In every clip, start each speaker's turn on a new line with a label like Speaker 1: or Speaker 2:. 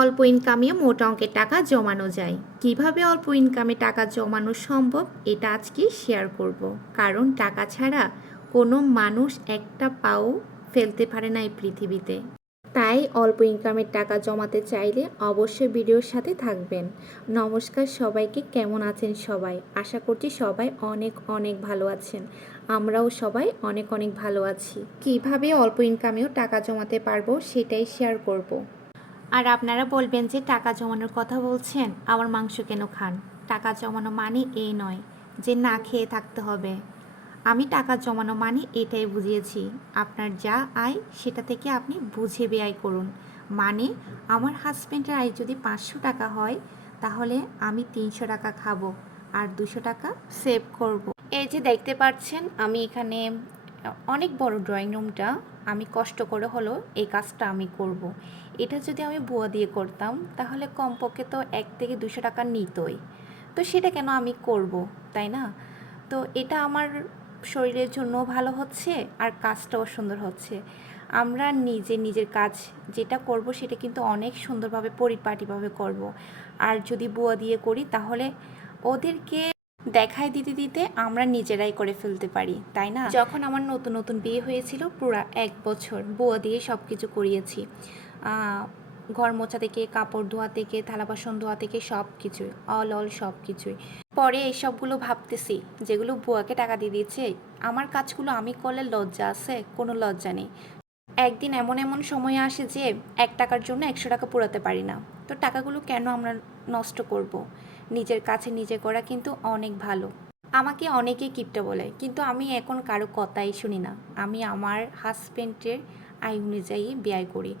Speaker 1: অল্প ইনকামেও মোটা অঙ্কের টাকা জমানো যায়। কীভাবে অল্প ইনকামে টাকা জমানো সম্ভব, এটা আজকে শেয়ার করব। কারণ টাকা ছাড়া কোনো মানুষ একটা পাও ফেলতে পারে না এই পৃথিবীতে। তাই অল্প ইনকামের টাকা জমাতে চাইলে অবশ্যই ভিডিওর সাথে থাকবেন। নমস্কার সবাইকে, কেমন আছেন সবাই? আশা করছি সবাই অনেক অনেক ভালো আছেন। আমরাও সবাই অনেক অনেক ভালো আছি। কীভাবে অল্প ইনকামেও টাকা জমাতে পারব সেটাই শেয়ার করব। আর আপনারা বলবেন যে টাকা জমানোর কথা বলছেন, আমার মাংস কেন খান? টাকা জমানো মানে এই নয় যে না খেয়ে থাকতে হবে। আমি টাকা জমানো মানে এটাই বুঝিয়েছি, আপনার যা আয় সেটা থেকে আপনি বুঝে ব্যয় করুন। মানে আমার হাজব্যান্ডের আয় যদি পাঁচশো টাকা হয়, তাহলে আমি তিনশো টাকা খাব আর দুশো টাকা সেভ করব। এই যে দেখতে পাচ্ছেন, আমি এখানে অনেক বড় ড্রয়িং রুমটা আমি কষ্ট করে হলো এই কাজটা আমি করব। এটা যদি আমি বুয়া দিয়ে করতাম, তাহলে কমপক্ষে তো এক থেকে দুশো টাকা নিতই। তো সেটা কেন আমি করব, তাই না? তো এটা আমার শরীরের জন্য ভালো হচ্ছে আর কাজটাও সুন্দর হচ্ছে। আমরা নিজে নিজের কাজ যেটা করব, সেটা কিন্তু অনেক সুন্দরভাবে পরিপাটিভাবে করব। আর যদি বুয়া দিয়ে করি, তাহলে ওদেরকে দেখাই দিতে দিতে আমরা নিজেরাই করে ফেলতে পারি, তাই না? যখন আমার নতুন নতুন বিয়ে হয়েছিল, পুরা এক বছর বুয়া দিয়ে সব কিছু করিয়েছি ঘর মোছা থেকে, কাপড় ধোয়া থেকে, থালা বাসন ধোয়া থেকে সব কিছুই অল অল সব কিছুই পরে এইসবগুলো ভাবতেছি, যেগুলো বুয়াকে টাকা দিয়ে দিয়েছে, আমার কাজগুলো আমি করলে লজ্জা আছে? কোনো লজ্জা নেই। একদিন এমন এমন সময় আসে যে এক টাকার জন্য একশো টাকা পুরাতে পারি না। তো টাকাগুলো কেন আমরা নষ্ট করব। নিজের কাছে নিজে করা কিন্তু অনেক ভালো। আমাকে অনেকেই কিপটা বলে, কিন্তু আমি এখন কারও কথাই শুনি না। আমি আমার হাজব্যান্ডের আয় অনুযায়ী ব্যয় করি।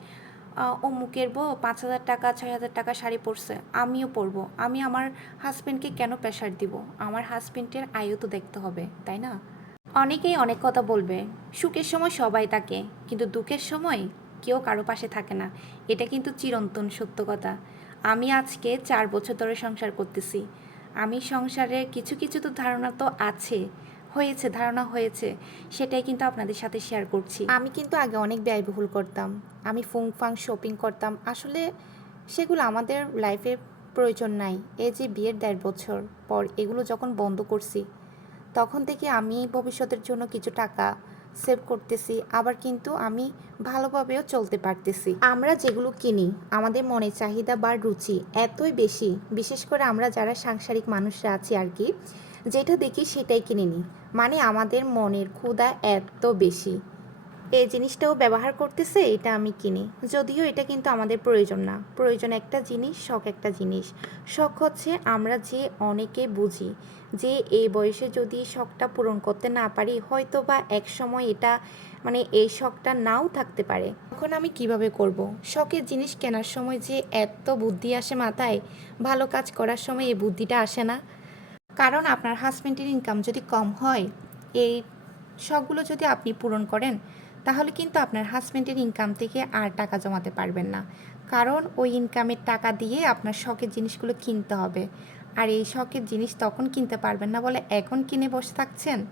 Speaker 1: ও মুখের বউ পাঁচ হাজার টাকা, ছয় হাজার টাকা শাড়ি পরছে, আমিও পরবো। আমি আমার হাজব্যান্ডকে কেন প্রেশার দিব? আমার হাজব্যান্ডের আয়ও তো দেখতে হবে, তাই না? অনেকেই অনেক কথা বলবে, সুখের সময় সবাই থাকে কিন্তু দুঃখের সময় কেউ কারও পাশে থাকে না। এটা কিন্তু চিরন্তন সত্য কথা। আমি আজকে চার বছর ধরে সংসার করতেছি। আমি সংসারের কিছু কিছু তো ধারণা তো আছে, হয়েছে, ধারণা হয়েছে, সেটাই কিন্তু আপনাদের সাথে শেয়ার করছি। আমি কিন্তু আগে অনেক ব্যয়বহুল করতাম। আমি ফুং ফাং শপিং করতাম। আসলে সেগুলো আমাদের লাইফে প্রয়োজন নাই। এই যে বিয়ের দেড় বছর পর এগুলো যখন বন্ধ করছি তখন থেকে আমি ভবিষ্যতের জন্য কিছু টাকা সেভ করতেছি, আবার কিন্তু আমি ভালোভাবেও চলতে পারতেছি। আমরা যেগুলো কিনি, আমাদের মনে চাহিদা বা রুচি এতই বেশি, বিশেষ করে আমরা যারা সাংসারিক মানুষরা আছি আর কি, যেটা দেখি সেটাই কিনে নিই। মানে আমাদের মনের ক্ষুধা এত বেশি। এই জিনিসটাও ব্যবহার করতেছে, এটা আমি কিনি। যদিও এটা কিন্তু আমাদের প্রয়োজন না। প্রয়োজন একটা জিনিস, শখ একটা জিনিস। শখ হচ্ছে আমরা যে অনেকে বুঝি যে এই বয়সে যদি শখটা পূরণ করতে না পারি হয়তো বা এক সময় এটা মানে এই শখটা নাও থাকতে পারে। তখন আমি কীভাবে করব। শখের জিনিস কেনার সময় যে এত বুদ্ধি আসে মাথায়, ভালো কাজ করার সময় এই বুদ্ধিটা আসে না। কারণ আপনার হাজব্যান্ডের ইনকাম যদি কম হয়, এই শখগুলো যদি আপনি পূরণ করেন তাহলে কিন্তু আপনার হাজব্যান্ডের ইনকাম থেকে আর টাকা জমাতে পারবেন না। কারণ ওই ইনকামের টাকা দিয়ে আপনার শখের জিনিসগুলো কিনতে হবে। আর এই শখের জিনিস তখন কিনতে পারবেন না বলে এখন কিনে বসে থাকছেন।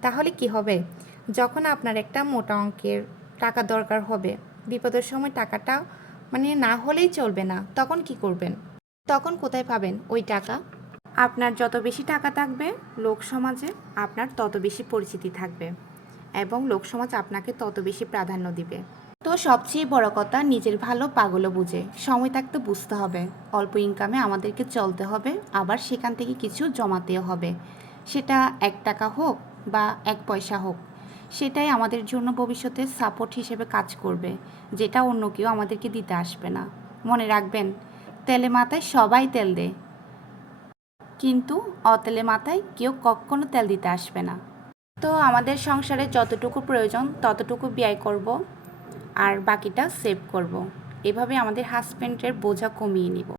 Speaker 1: তাহলে কি হবে? যখন আপনার একটা মোটা অঙ্কের টাকা দরকার হবে, বিপদের সময় টাকাটা মানে না হলেই চলবে না, তখন কি করবেন? তখন কোথায় পাবেন ওই টাকা? আপনার যত বেশি টাকা থাকবে লোক সমাজে আপনার তত বেশি পরিচিতি থাকবে। এবং লোক সমাজ আপনাকে তত বেশি প্রাধান্য দিবে। তো সবচেয়ে বড় কথা, নিজের ভালো পাগলও বুঝে। সময় থাকতে বুঝতে হবে। অল্প ইনকামে আমাদেরকে চলতে হবে, আবার সেখান থেকে কিছু জমাতেও হবে। সেটা এক টাকা হোক বা এক পয়সা হোক, সেটাই আমাদের জন্য ভবিষ্যতে সাপোর্ট হিসেবে কাজ করবে, যেটা অন্য কেউ আমাদেরকে দিতে আসবে না। মনে রাখবেন, তেলে মাথায় সবাই তেল দেয়। কিন্তু অতেলে মাথায় কেউ কখনো তেল দিতে আসবে না। তো আমাদের সংসারে যতটুকু প্রয়োজন, ততটুকু ব্যয় করব আর বাকিটা সেভ করব। এভাবে আমাদের হাজব্যান্ডের বোঝা কমিয়ে নিব